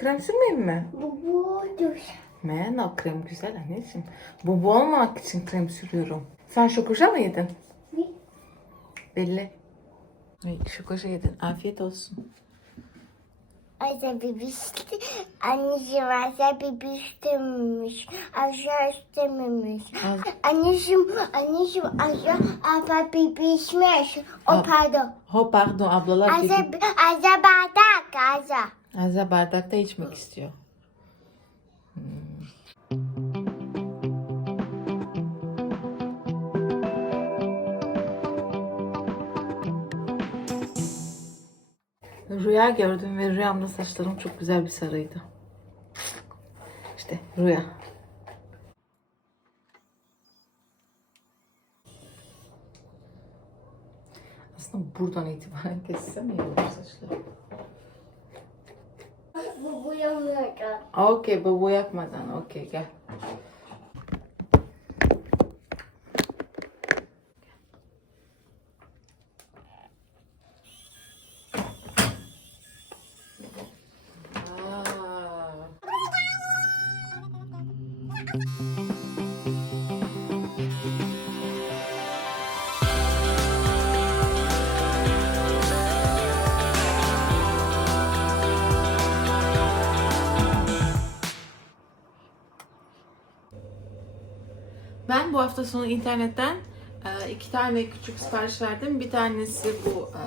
krem sürmeyeyim mi? Bu bu dur. Men o krem güzel anneciğim. Bu bu olmamak için krem sürüyorum. Sen şokoja mı yedin? Ne? Belli. Ay, şokoja yedin. Afiyet olsun. Ayşe bibişti. Anneciğim Ayşe bibiştirmiş. Ayşe istememiş. Anneciğim, anneciğim Ayşe abla bibişmiş. O pardon. Ho pardon ablalar. Ayşe, Ayşe bardak Ayşe. Azra bardakta içmek istiyor. Rüya gördüm ve rüyamda saçlarım çok güzel bir sarıydı. İşte rüya. Aslında buradan itibaren kessem iyi olur saçları. Buyamıyordu. Okey bu yapmadan okey gel. Aa. Bu hafta sonu internetten e, iki tane küçük sipariş verdim. Bir tanesi bu e,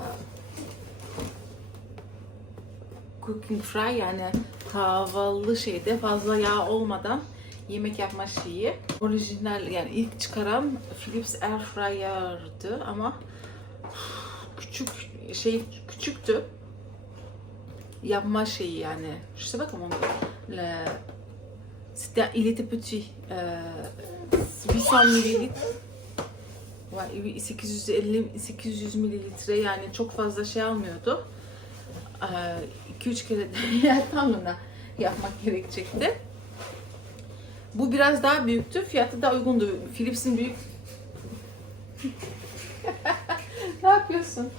cooking fry yani tavalı şeyde fazla yağ olmadan yemek yapma şeyi. Orijinal yani ilk çıkaran Philips Air Fryer'dı ama küçük şey küçüktü. Yapma şeyi yani. Pas comment le C'était, il était petit. Euh, 800 mililitre. Ouais, 850 800 mililitre yani çok fazla şey almıyordu. 2-3 kere de yatağımına yapmak gerekecekti. Bu biraz daha büyüktü. Fiyatı da uygundu. Philips'in büyük... ne yapıyorsun?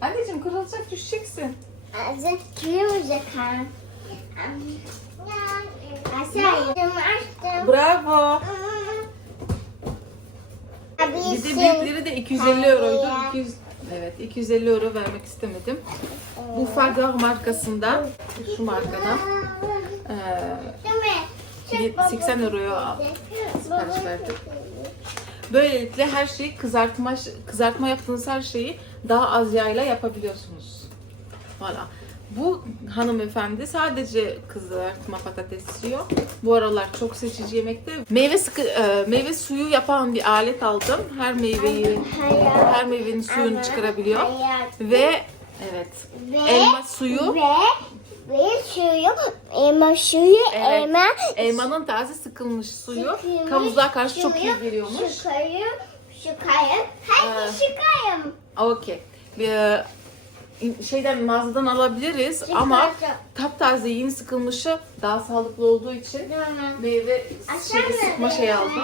Anneciğim kırılacak düşeceksin. Ayşe kırmızı kan. Açtım açtım. Bravo. Bir de büyükleri de 250 euroydu. 200, evet 250 euro vermek istemedim. Bu Fagor markasından, şu markadan eee, 80 euroya sipariş verdim. Böylelikle her şeyi kızartma kızartma yaptığınız her şeyi daha az yağla yapabiliyorsunuz. Voilà. Bu hanımefendi sadece kızartma patates yiyor. Bu aralar çok seçici yemekte. Meyve sıkı, e, meyve suyu yapan bir alet aldım. Her meyveyi, her meyvenin suyunu çıkarabiliyor. Ve evet, Ve, elma suyu, Ve, ve suyu, elma suyu, Evet. elma elmanın taze sıkılmış suyu Sıkılmış kabızlığa karşı çok iyi suyu geliyormuş. Sıkayım, sıkayım. Hadi Ee, sıkayım. Okey. Şeyden mağazadan alabiliriz ama Sıkacağım. taptaze yeni sıkılmışı daha sağlıklı olduğu için meyve şeyi sıkma şey aldım.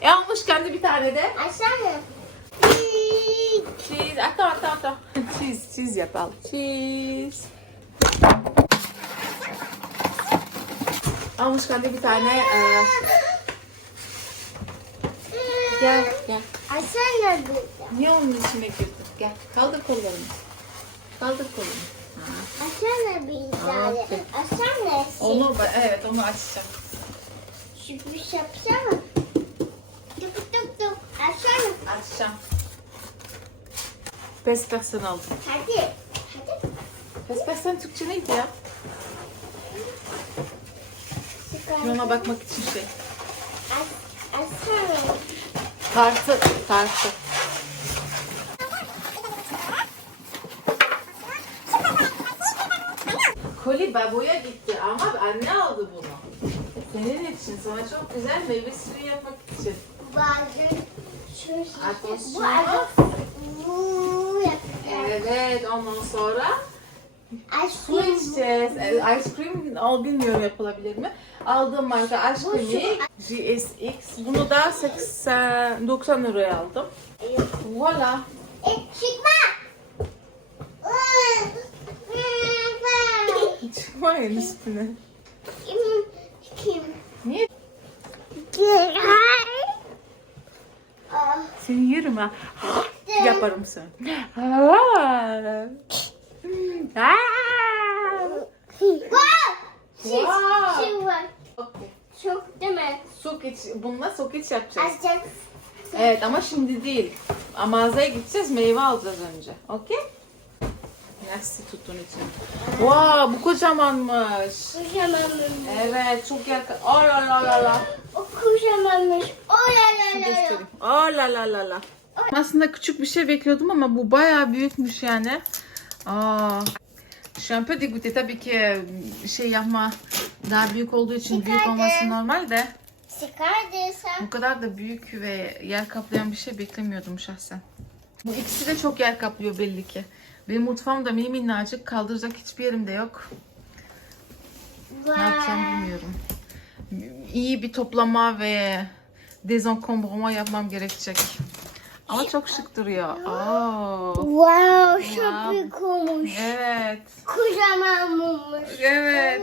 E almışken de bir tane de Aşağı cheese. Hatta hatta hatta. cheese, cheese yapalım. Cheese. Almışken de bir tane e, gel gel. Aşağı Niye onun içine girdin? Gel kaldır kollarını. Kaldır kolunu. Ha. Aşağı bir tane. Aferin. Aşağı Onu evet onu açacağım. Sürpriz yapsana. Tuk tuk tuk. Aşağı Açacağım. Pespersen aldım. Hadi. Hadi. Pespersen Türkçe neydi ya? Sıkayım. Ona bakmak için şey. Aş- Aşağı. Tartı. Tartı. Koli baboya gitti ama anne aldı bunu. Senin için sana çok güzel meyve suyu yapmak için. Bazı şu bu arada bu yapıyor. Evet ondan sonra su içeceğiz. Evet, ice cream al bilmiyorum yapılabilir mi? Aldığım marka ice cream'i GSX. Bunu da 80 90 liraya aldım. Voilà. E, çıkma. Çıkma el üstüne. Kim? Niye? Ah, Seni yerim ha. Yaparım sen. Aa. Aa. Wow! Wow. Şu var. Okey. Çok demek. Sokeç, bununla sokeç yapacağız. Azıcık. Evet ama şimdi değil. Mağazaya gideceğiz meyve alacağız önce. Okey? Merci tuttuğun için. Wow bu kocamanmış. Kocamanmış. Evet çok yer... Oh la la la la. O kocamanmış. La la la. göstereyim. Oh la la la la. Aslında küçük bir şey bekliyordum ama bu bayağı büyükmüş yani. Aa. Peu dégoûtée. Tabii ki şey yapma daha büyük olduğu için büyük Çıkardım. olması normal de Çıkardıysa. bu kadar da büyük ve yer kaplayan bir şey beklemiyordum şahsen. Bu ikisi de çok yer kaplıyor belli ki. Benim mutfağım da mini minnacık kaldıracak hiçbir yerim de yok. Ne yapacağım bilmiyorum. İyi bir toplama ve dezenkombrama yapmam gerekecek. Ama çok şık duruyor. Oo. Wow, çok Wow. büyük olmuş. Evet. Kocaman olmuş. Evet.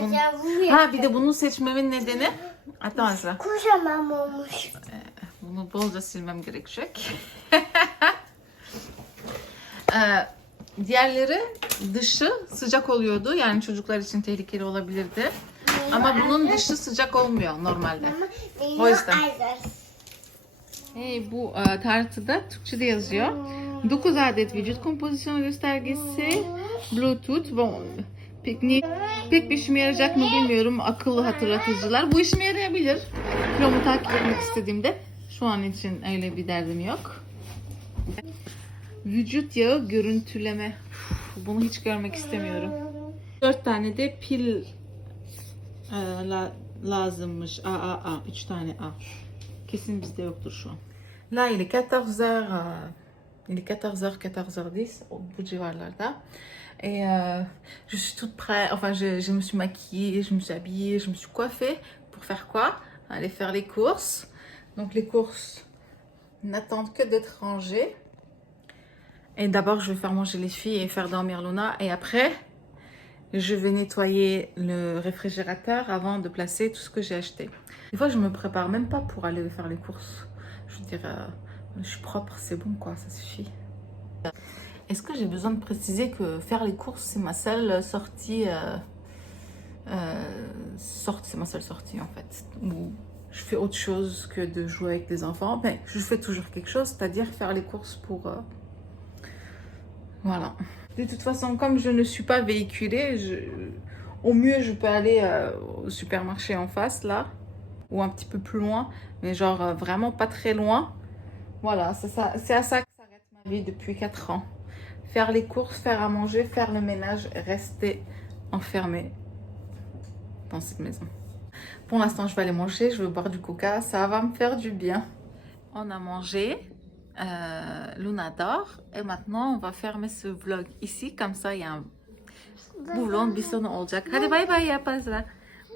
Bunu- Ha bir de bunu seçmemin nedeni Attends là. Kocaman olmuş. Bunu bolca silmem gerekecek. Ee, Diğerleri dışı sıcak oluyordu. Yani çocuklar için tehlikeli olabilirdi. Ama bunun dışı sıcak olmuyor normalde. O yüzden. Hey, bu e, tartıda Türkçe'de yazıyor. 9 adet vücut kompozisyonu göstergesi, Bluetooth, bon, pek, ni- pek bir işime yarayacak mı bilmiyorum. Akıllı hatırlatıcılar. Bu işime yarayabilir. Kilomu takip etmek istediğimde. Şu an için öyle bir derdim yok. Vücut yağı görüntüleme. Uf, Bunu hiç görmek istemiyorum. 4 tane de pil e, la- lazımmış. A, A, A. 3 tane A. Kesin bizde yoktur şu an. Là il est 14h, il est 14h, 14h10 bu civarlarda. Et euh, je suis toute prête, enfin je, je me suis maquillée, je me suis habillée, je me suis coiffée pour faire quoi? Aller faire les courses. Donc les courses n'attendent que d'être rangées. Et d'abord je vais faire manger les filles et faire dormir Luna. Et après, je vais nettoyer le réfrigérateur avant de placer tout ce que j'ai acheté. Des fois, je me prépare même pas pour aller faire les courses. Je veux dire, euh, je suis propre, c'est bon quoi, ça suffit. Est-ce que j'ai besoin de préciser que faire les courses, c'est ma seule sortie euh, euh, sorte, c'est ma seule sortie en fait. Où je fais autre chose que de jouer avec les enfants. Mais je fais toujours quelque chose, c'est-à-dire faire les courses pour... Voilà. De toute façon, comme je ne suis pas véhiculée, je- au mieux, je peux aller euh, au supermarché en face, là, ou un petit peu plus loin, mais genre euh, vraiment pas très loin. Voilà, c'est à ça que s'arrête ma vie depuis 4 ans. Faire les courses, faire à manger, faire le ménage, rester enfermée dans cette maison. Pour l'instant, je vais aller manger, je vais boire du coca, ça va me faire du bien. On a mangé, euh, Luna dort, et maintenant on va fermer ce vlog ici, comme ça il y a un bulon bir sonu olacak. Hadi bay bay yap Azra.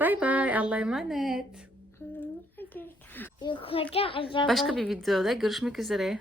Bay bay, Allah'a emanet. Başka bir videoda görüşmek üzere.